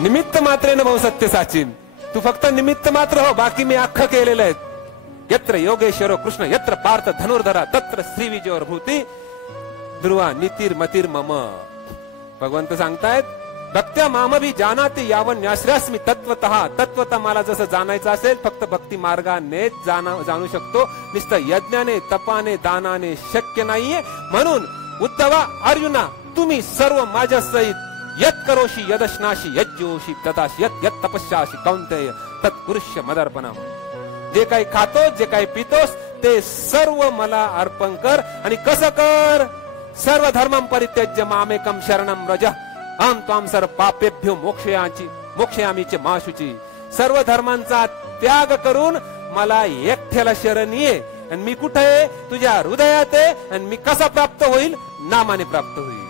निमित्त मात्रेन भाऊ सत्य साचीन. तू फक्त निमित्त मात्र हो, बाकी मी अख्खं केलेलं आहे. यत्र योगेश्वरो कृष्ण यत्र पार्थ धनुर्धरा तत्र श्री विजयोर भूती ध्रुवा नीतीर मतीर मम. भगवंत सांगतायत भक्त्या मामभी जानाति यावन न्याश्रयास्मी तत्वतः. तत्वतः मला जसं जाणायचं असेल फक्त भक्ती मार्गाने जाणू शकतो. नुसतं यज्ञाने तपाने दानाने शक्य नाहीये. म्हणून उद्धवा अर्जुना तुम्ही सर्व माझ्या सहित यत करोशी यदश्नाशी यज्ञोशी तदाशी यत यत तपस्याशी कौंतेय तत्कुरुष्य मदर्पणम. जे काही खातो जे काही पितोस ते सर्व मला अर्पण कर. आणि कसं कर? सर्व धर्मम परित्यज्य मामेकम शरणम व्रज अहं त्वां सर्व पापेभ्यो मोक्षयामीचे मा शुची. सर्व धर्मांचा त्याग करून मला एकट्याला शरण ये. आणि मी कुठे आहे? तुझ्या हृदयात आहे. आणि मी कसा प्राप्त होईल? नामाने प्राप्त होईल.